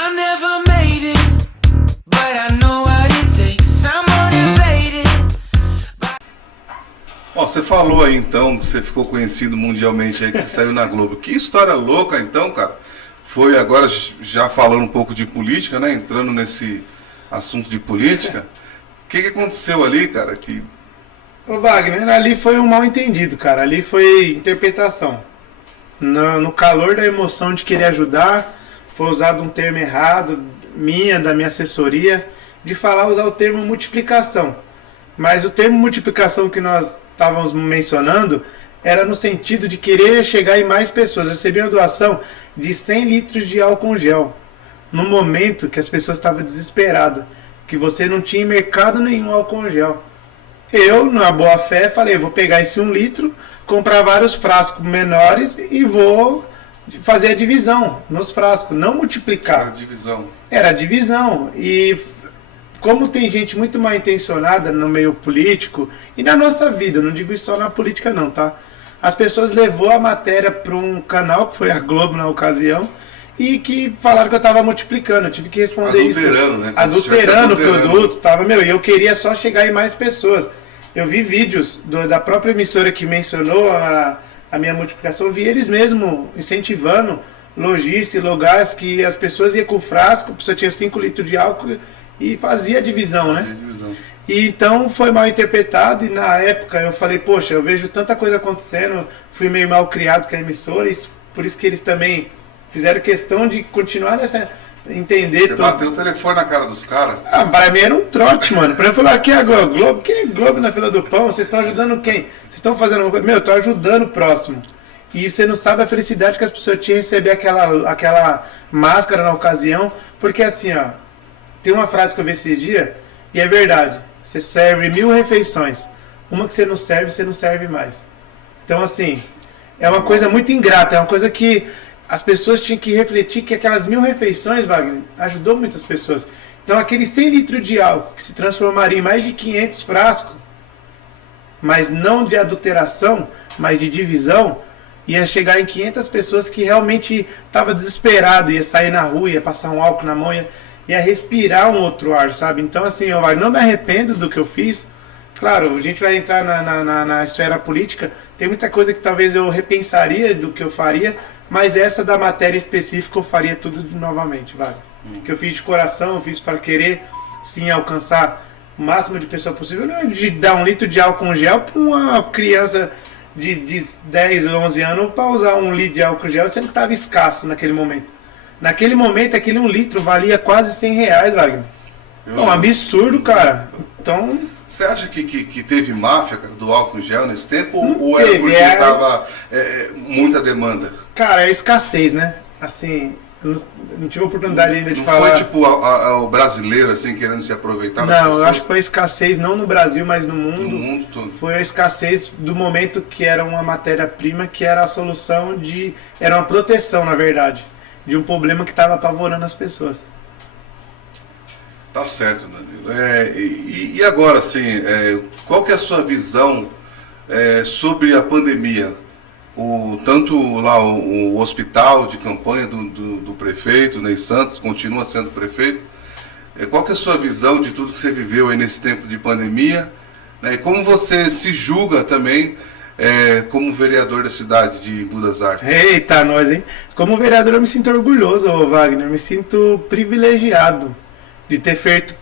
I never made it, but I know what it takes. I'm motivated. Ó, você falou aí então que você ficou conhecido mundialmente aí, que você saiu na Globo. Que história louca então, cara. Foi agora já falando um pouco de política, né? Entrando nesse assunto de política. O que aconteceu ali, cara? Ô Wagner, ali foi um mal entendido, cara. Ali foi interpretação. No calor da emoção de querer ajudar, foi usado um termo errado, da minha assessoria, de usar o termo multiplicação. Mas o termo multiplicação que nós estávamos mencionando era no sentido de querer chegar em mais pessoas. Eu recebi uma doação de 100 litros de álcool gel, no momento que as pessoas estavam desesperadas, que você não tinha em mercado nenhum álcool gel. Eu, na boa fé, falei, vou pegar esse 1 litro, comprar vários frascos menores e vou fazer a divisão nos frascos, não multiplicar. Era divisão. Era divisão. E como tem gente muito mal intencionada no meio político e na nossa vida, não digo isso só na política não, tá? As pessoas levou a matéria para um canal, que foi a Globo na ocasião, e que falaram que eu estava multiplicando. Eu tive que responder adulterando, isso. Né? Adulterando o produto. E eu queria só chegar em mais pessoas. Eu vi vídeos da própria emissora que mencionou a minha multiplicação, vi eles mesmo incentivando lojistas e lugares que as pessoas iam com o frasco, a pessoa tinha 5 litros de álcool e fazia a divisão, né? E então foi mal interpretado e na época eu falei, poxa, eu vejo tanta coisa acontecendo, fui meio mal criado com a emissora, por isso que eles também fizeram questão de continuar nessa... Entender. Você bateu o telefone na cara dos caras? Ah, para mim era um trote, mano. Pra eu falar, aqui é a Globo. Quem é Globo na fila do pão? Vocês estão ajudando quem? Vocês estão fazendo uma coisa? Meu, eu tô ajudando o próximo. E você não sabe a felicidade que as pessoas tinham em receber aquela máscara na ocasião. Porque assim, ó, tem uma frase que eu vi esse dia, e é verdade. Você serve 1000 refeições. Uma que você não serve mais. Então, assim, é uma coisa muito ingrata, é uma coisa que as pessoas tinham que refletir que aquelas 1000 refeições, Wagner, ajudou muitas pessoas. Então, aquele 100 litros de álcool que se transformaria em mais de 500 frascos, mas não de adulteração, mas de divisão, ia chegar em 500 pessoas que realmente estavam desesperadas, ia sair na rua, ia passar um álcool na mão, ia respirar um outro ar, sabe? Então, assim, eu não me arrependo do que eu fiz. Claro, a gente vai entrar na esfera política, tem muita coisa que talvez eu repensaria do que eu faria, mas essa da matéria específica eu faria tudo novamente, vale. Que eu fiz de coração, eu fiz para querer sim alcançar o máximo de pessoa possível, não é de dar 1 litro de álcool gel para uma criança de 10 ou 11 anos para usar 1 litro de álcool gel, sendo que estava escasso naquele momento. Naquele momento, aquele 1 litro valia quase R$100, Wagner. É um absurdo, cara. Então... Você acha que teve máfia, cara, do álcool gel nesse tempo? Não ou teve, era porque estava muita demanda? Cara, é escassez, né? Assim, eu não tive a oportunidade ainda de falar. Não foi tipo o brasileiro, assim, querendo se aproveitar das pessoas? Não, eu acho que foi a escassez, não no Brasil, mas no mundo. No mundo todo. Foi a escassez do momento que era uma matéria-prima, que era a solução era uma proteção, na verdade, de um problema que estava apavorando as pessoas. Tá certo, Danilo. E agora, assim, qual que é a sua visão sobre a pandemia? Tanto lá o hospital de campanha do prefeito, Ney Santos, continua sendo prefeito. Qual que é a sua visão de tudo que você viveu aí nesse tempo de pandemia? Né? E como você se julga também como vereador da cidade de Embu das Artes? Eita, nós, hein? Como vereador eu me sinto orgulhoso, Wagner, eu me sinto privilegiado de ter feito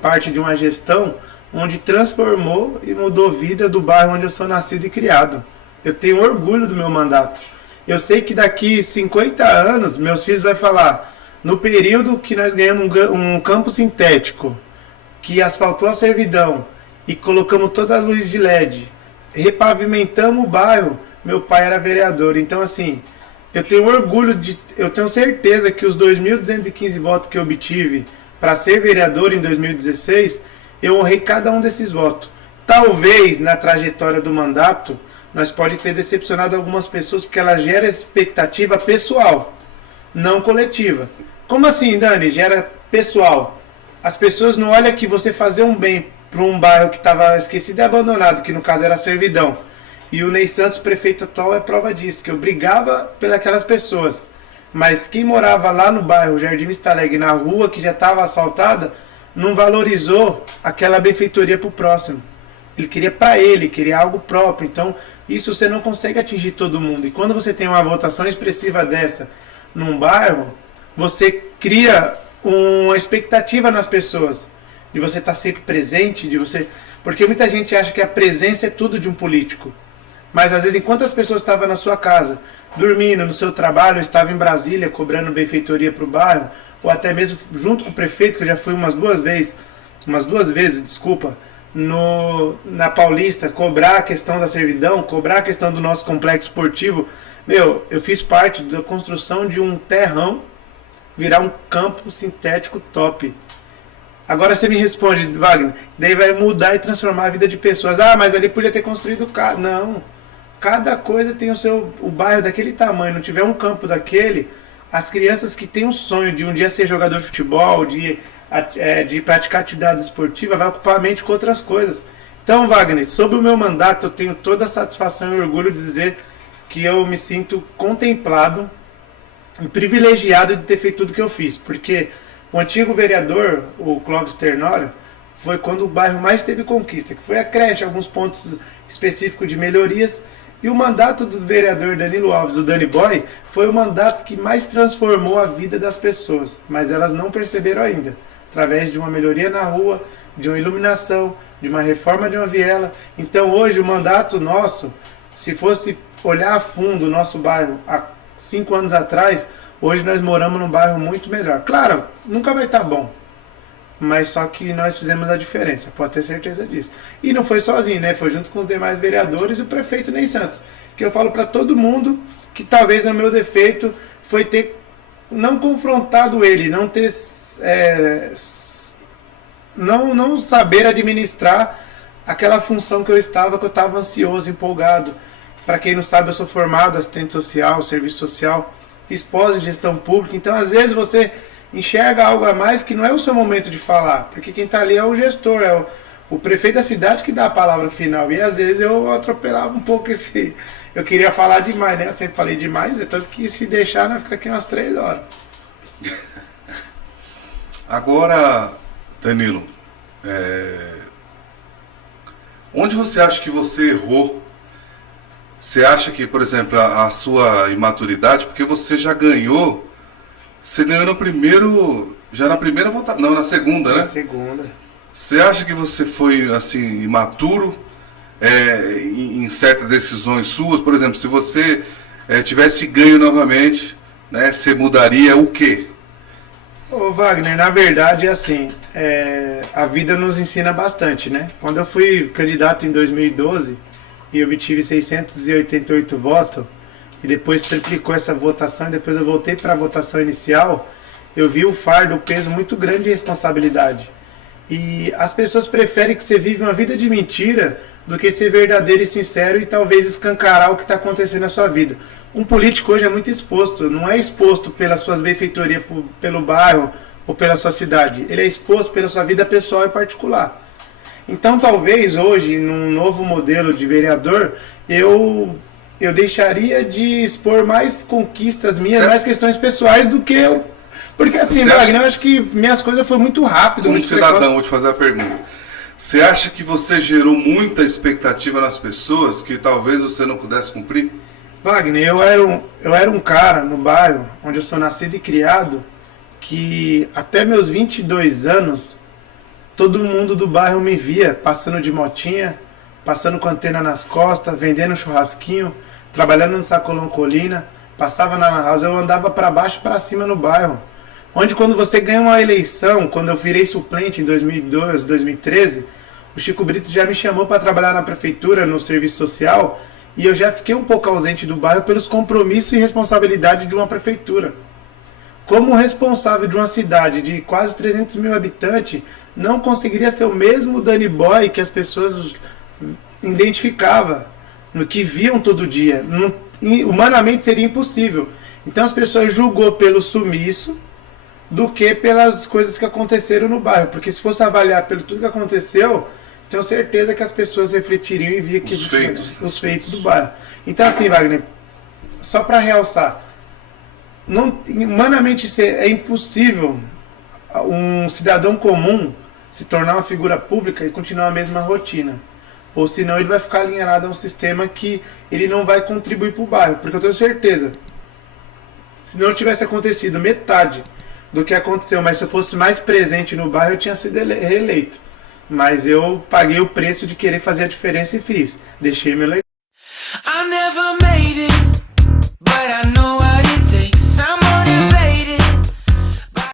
parte de uma gestão onde transformou e mudou a vida do bairro onde eu sou nascido e criado. Eu tenho orgulho do meu mandato. Eu sei que daqui 50 anos, meus filhos vão falar, no período que nós ganhamos um campo sintético, que asfaltou a servidão e colocamos toda a luz de LED, repavimentamos o bairro, meu pai era vereador. Então, assim, eu tenho orgulho, eu tenho certeza que os 2.215 votos que eu obtive para ser vereador em 2016, eu honrei cada um desses votos. Talvez, na trajetória do mandato, nós pode ter decepcionado algumas pessoas, porque ela gera expectativa pessoal, não coletiva. Como assim, Dani? Gera pessoal. As pessoas não olham que você fazer um bem para um bairro que estava esquecido e abandonado, que no caso era a servidão. E o Ney Santos, prefeito atual, é prova disso, que eu brigava pelas pessoas. Mas quem morava lá no bairro Jardim Vista Alegre, na rua que já estava asfaltada, não valorizou aquela benfeitoria para o próximo. Ele queria para ele, queria algo próprio. Então, isso você não consegue atingir todo mundo. E quando você tem uma votação expressiva dessa num bairro, você cria uma expectativa nas pessoas de você estar sempre presente, de você, porque muita gente acha que a presença é tudo de um político. Mas às vezes, enquanto as pessoas estavam na sua casa, dormindo, no seu trabalho, estava em Brasília cobrando benfeitoria para o bairro, ou até mesmo junto com o prefeito, que eu já fui umas duas vezes, na Paulista, cobrar a questão da servidão, cobrar a questão do nosso complexo esportivo. Meu, eu fiz parte da construção de um terrão virar um campo sintético top. Agora você me responde, Wagner, daí vai mudar e transformar a vida de pessoas. Ah, mas ali podia ter construído casa. Não. Cada coisa tem o bairro daquele tamanho. Não tiver um campo daquele, as crianças que têm o sonho de um dia ser jogador de futebol, de praticar atividade esportiva, vai ocupar a mente com outras coisas. Então, Wagner, sob o meu mandato, eu tenho toda a satisfação e orgulho de dizer que eu me sinto contemplado e privilegiado de ter feito tudo que eu fiz, porque o antigo vereador, o Clóvis Ternório, foi quando o bairro mais teve conquista, que foi a creche, alguns pontos específicos de melhorias, e o mandato do vereador Danilo Alves, o Danny Boy, foi o mandato que mais transformou a vida das pessoas, mas elas não perceberam ainda, através de uma melhoria na rua, de uma iluminação, de uma reforma de uma viela. Então hoje o mandato nosso, se fosse olhar a fundo o nosso bairro há 5 anos atrás, hoje nós moramos num bairro muito melhor. Claro, nunca vai estar bom, mas só que nós fizemos a diferença, pode ter certeza disso. E não foi sozinho, né? Foi junto com os demais vereadores e o prefeito Ney Santos, que eu falo para todo mundo que talvez o meu defeito foi ter não confrontado ele, não ter não saber administrar aquela função que eu estava ansioso, empolgado. Para quem não sabe, eu sou formado assistente social, serviço social, fiz pós em gestão pública, então às vezes você enxerga algo a mais que não é o seu momento de falar, porque quem está ali é o gestor, é o prefeito da cidade que dá a palavra final, e às vezes eu atropelava um pouco eu queria falar demais, né? Eu sempre falei demais, é tanto que se deixar, nós fica aqui umas 3 horas. Agora, Danilo, onde você acha que você errou? Você acha que, por exemplo, a sua imaturidade, porque você ganhou no primeiro, já na primeira votação, não, na segunda, né? Na segunda. Você acha que você foi, assim, imaturo em certas decisões suas? Por exemplo, se você tivesse ganho novamente, né, você mudaria o quê? Ô Wagner, na verdade é assim, a vida nos ensina bastante, né? Quando eu fui candidato em 2012 e obtive 688 votos, e depois triplicou essa votação, e depois eu voltei para a votação inicial, eu vi o fardo, o peso muito grande de responsabilidade. E as pessoas preferem que você viva uma vida de mentira do que ser verdadeiro e sincero e talvez escancarar o que está acontecendo na sua vida. Um político hoje é muito exposto, não é exposto pelas suas benfeitorias pelo bairro ou pela sua cidade, ele é exposto pela sua vida pessoal e particular. Então talvez hoje, num novo modelo de vereador, eu deixaria de expor mais conquistas minhas, mais questões pessoais do que eu. Porque assim, Wagner, eu acho que minhas coisas foram muito rápido. Como muito cidadão, vou te fazer a pergunta. Você acha que você gerou muita expectativa nas pessoas que talvez você não pudesse cumprir? Wagner, eu era um cara no bairro onde eu sou nascido e criado, que até meus 22 anos, todo mundo do bairro me via passando de motinha, passando com antena nas costas, vendendo churrasquinho, trabalhando no Sacolão Colina, passava na Lan House, eu andava para baixo e para cima no bairro. Onde quando você ganha uma eleição, quando eu virei suplente em 2012, 2013, o Chico Brito já me chamou para trabalhar na prefeitura, no serviço social, e eu já fiquei um pouco ausente do bairro pelos compromissos e responsabilidade de uma prefeitura. Como responsável de uma cidade de quase 300 mil habitantes, não conseguiria ser o mesmo Danny Boy que as pessoas identificavam, no que viam todo dia. Humanamente seria impossível. Então as pessoas julgou pelo sumiço do que pelas coisas que aconteceram no bairro. Porque se fosse avaliar pelo tudo que aconteceu, tenho certeza que as pessoas refletiriam e viam que os feitos do bairro. Então assim, Wagner, só para realçar, não, humanamente é impossível um cidadão comum se tornar uma figura pública e continuar a mesma rotina. Ou senão ele vai ficar alinhado a um sistema que ele não vai contribuir para o bairro. Porque eu tenho certeza, se não tivesse acontecido metade do que aconteceu, mas se eu fosse mais presente no bairro, eu tinha sido reeleito. Mas eu paguei o preço de querer fazer a diferença e fiz. Deixei meu legado.